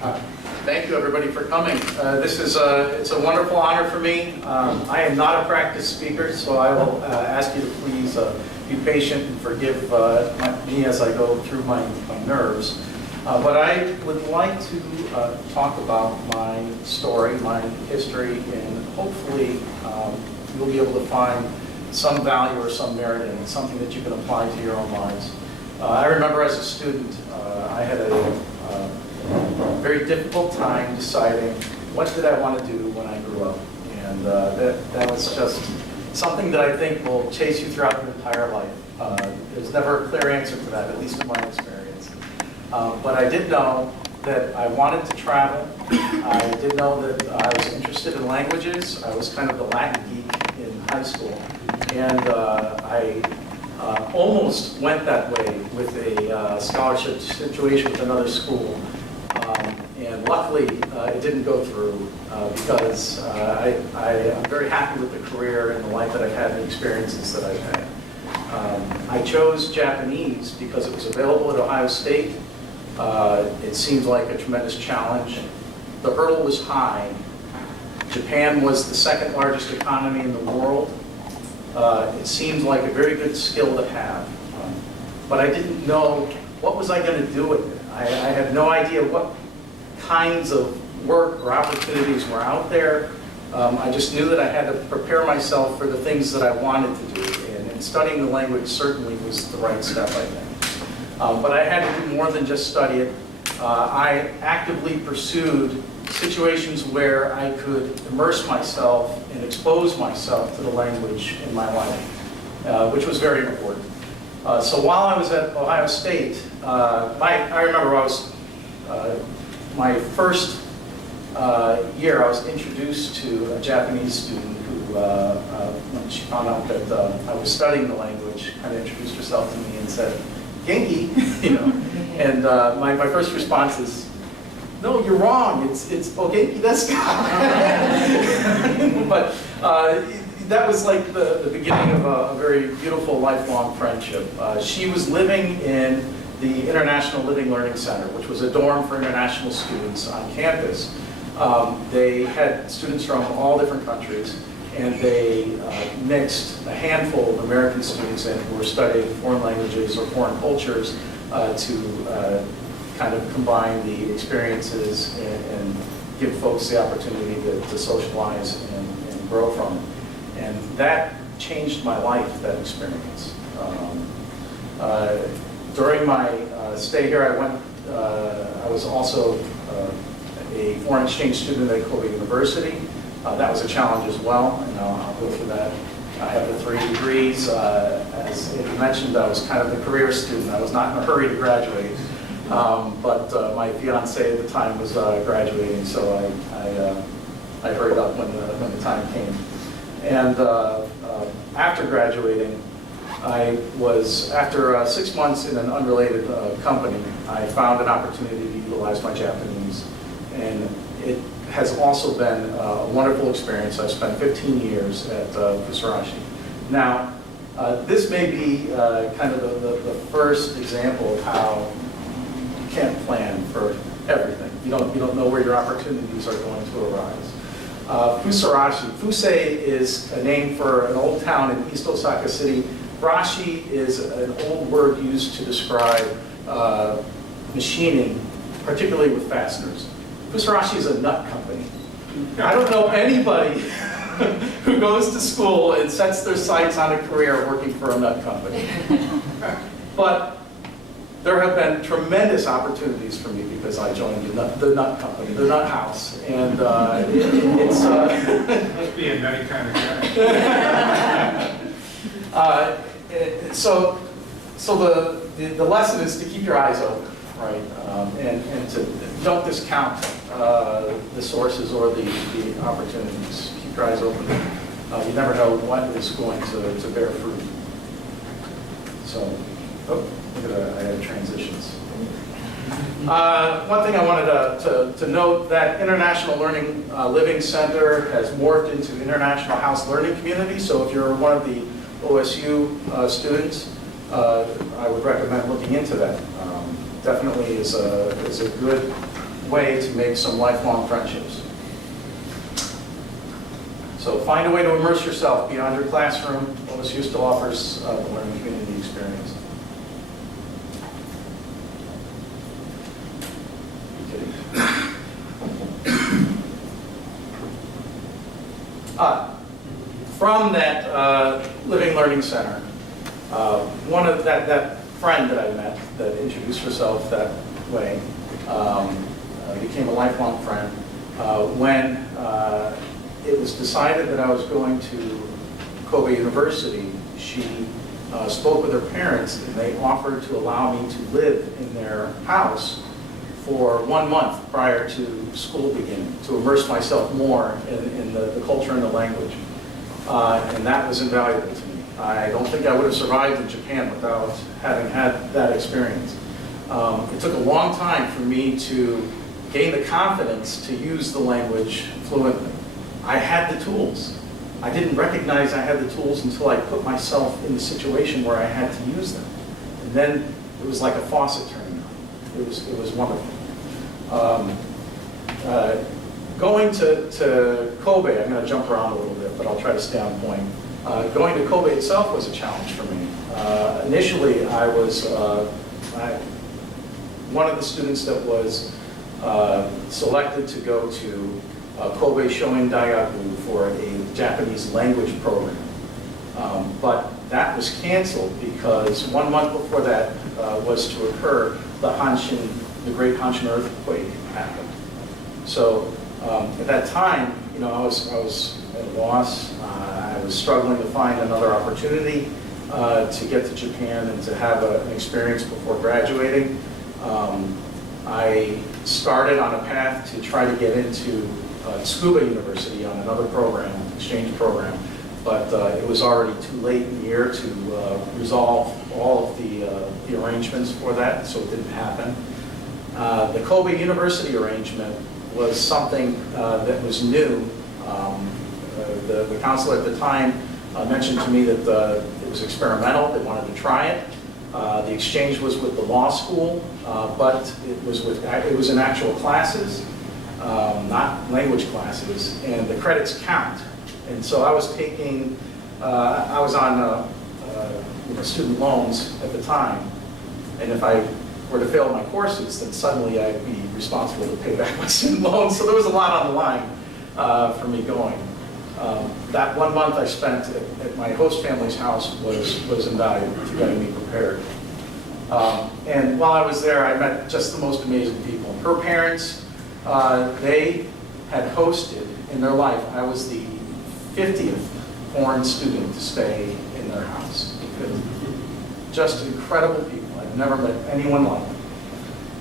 Thank you, everybody, for coming. It's a wonderful honor for me. I am not a practiced speaker, so I will ask you to please be patient and forgive me as I go through my nerves. But I would like to talk about my story, my history, and hopefully you'll be able to find some value or some merit in it, something that you can apply to your own lives. I remember as a student, I had a very difficult time deciding what did I want to do when I grew up. And that was just something that I think will chase you throughout your entire life. There's never a clear answer to that, at least in my experience. But I did know that I wanted to travel. I did know that I was interested in languages. I was kind of the Latin geek in high school. And I almost went that way with a scholarship situation with another school. And luckily, it didn't go through because I'm very happy with the career and the life that I've had and the experiences that I've had. I chose Japanese because it was available at Ohio State. It seemed like a tremendous challenge. The hurdle was high. Japan was the second largest economy in the world. It seemed like a very good skill to have. But I didn't know what was I going to do with it. I had no idea what kinds of work or opportunities were out there. I just knew that I had to prepare myself for the things that I wanted to do. And studying the language certainly was the right step, I think. But I had to do more than just study it. I actively pursued situations where I could immerse myself and expose myself to the language in my life, which was very important. So while I was at Ohio State, I remember I was, my first year, I was introduced to a Japanese student who, when she found out that I was studying the language, kind of introduced herself to me and said, "Genki," you know. And my first response is, "No, you're wrong. It's Genki desu ka?" But that was like the beginning of a very beautiful, lifelong friendship. She was living in the International Living Learning Center, which was a dorm for international students on campus. They had students from all different countries, and they mixed a handful of American students in who were studying foreign languages or foreign cultures to kind of combine the experiences and give folks the opportunity to socialize and grow from it. And that changed my life, that experience. During my stay here, I was also a foreign exchange student at Kobe University. That was a challenge as well, and I'll go through that. I have the 3 degrees. As Andy mentioned, I was kind of the career student. I was not in a hurry to graduate, but my fiance at the time was graduating, so I hurried up when the time came. And after graduating, after 6 months in an unrelated company, I found an opportunity to utilize my Japanese. And it has also been a wonderful experience. I've spent 15 years at Fusarashi. Now, this may be kind of the first example of how you can't plan for everything. You don't know where your opportunities are going to arise. Fusarashi. Fusei is a name for an old town in East Osaka City. Rashi is an old word used to describe machining, particularly with fasteners. Fusarashi is a nut company. I don't know anybody who goes to school and sets their sights on a career working for a nut company. But there have been tremendous opportunities for me because I joined the nut company, the nut house, and it's Must be a nutty kind of guy. So the lesson is to keep your eyes open, right, and to don't discount the sources or the opportunities. Keep your eyes open. You never know what is going to bear fruit. So, look at that, I had transitions. One thing I wanted to note, that International Learning Living Center has morphed into International House Learning Community. So if you're one of the OSU students, I would recommend looking into that. Definitely is a good way to make some lifelong friendships. So find a way to immerse yourself beyond your classroom. OSU still offers the learning community experience. From that Living Learning Center, one of that friend that I met that introduced herself that way became a lifelong friend. When it was decided that I was going to Kobe University, she spoke with her parents and they offered to allow me to live in their house for 1 month prior to school beginning, to immerse myself more in the culture and the language. And that was invaluable to me. I don't think I would have survived in Japan without having had that experience. It took a long time for me to gain the confidence to use the language fluently. I had the tools. I didn't recognize I had the tools until I put myself in the situation where I had to use them. And then it was like a faucet turning on. It was wonderful. Going to Kobe, I'm going to jump around a little bit, but I'll try to stay on point. Going to Kobe itself was a challenge for me. Initially, I was one of the students that was selected to go to Kobe Shoin Daigaku for a Japanese language program. But that was canceled because 1 month before that was to occur, the Great Hanshin earthquake happened. So at that time, I was at a loss. I was struggling to find another opportunity to get to Japan and to have an experience before graduating. I started on a path to try to get into Tsukuba University on another program, exchange program, but it was already too late in the year to resolve all of the arrangements for that, so it didn't happen. The Kobe University arrangement was something that was new. The counselor at the time mentioned to me that it was experimental, they wanted to try it. The exchange was with the law school, but it was in actual classes, not language classes, and the credits count. And so I was taking, I was on student loans at the time, and if I were to fail my courses, then suddenly I'd be responsible to pay back my student loans. So there was a lot on the line for me going. That 1 month I spent at my host family's house was invaluable to getting me prepared. And while I was there, I met just the most amazing people. Her parents, they had hosted in their life. I was the 50th foreign student to stay in their house. Just incredible people. I've never met anyone like them.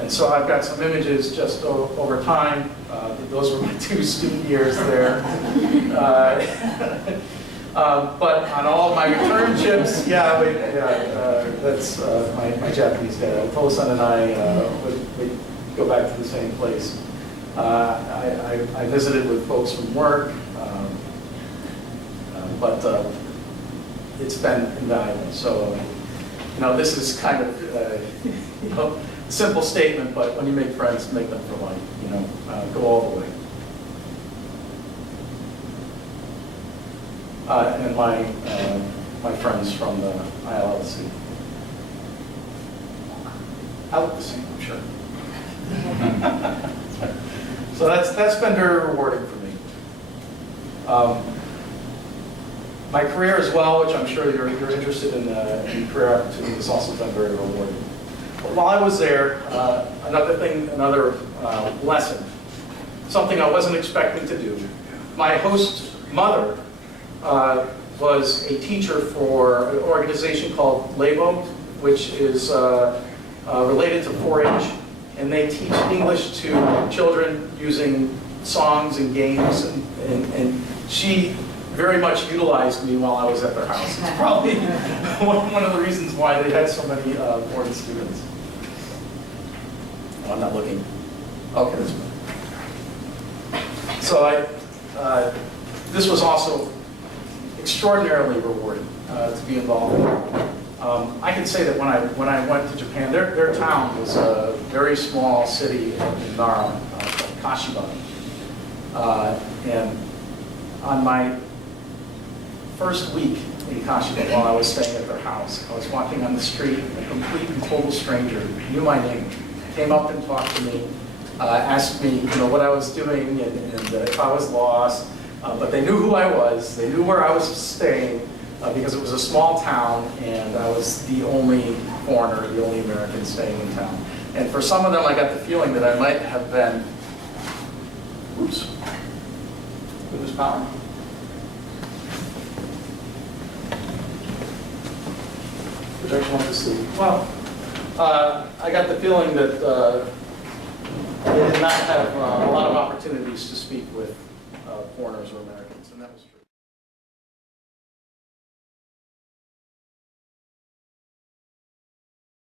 And so I've got some images just over time. Those were my 2 student years there. But on all of my return trips, that's my Japanese dad. Tosan and I would go back to the same place. I visited with folks from work, but it's been invaluable. So, this is kind of, a simple statement, but when you make friends, make them for life. Go all the way. And my friends from the ILLC. I look the same, I'm sure. So that's been very rewarding for me. My career as well, which I'm sure you're interested in career opportunities, has also been very rewarding. But while I was there, another lesson, something I wasn't expecting to do. My host mother was a teacher for an organization called Labo, which is related to 4-H, and they teach English to children using songs and games, and she very much utilized me while I was at their house. It's probably one of the reasons why they had so many foreign students. Oh, I'm not looking. Okay, that's good. So this was also extraordinarily rewarding to be involved in. I can say that when I went to Japan, their town was a very small city in Nara, Kashiba. And on my first week in Kashiba, while I was staying at their house, I was walking on the street, a complete and total stranger knew my name, came up and talked to me, asked me, what I was doing and if I was lost. But they knew who I was. They knew where I was staying because it was a small town, and I was the only foreigner, the only American staying in town. And for some of them, I got the feeling that I might have been. Oops. Did this power? Projection went to sleep. Well, I got the feeling that they did not have a lot of opportunities to speak with foreigners or Americans, and that was true.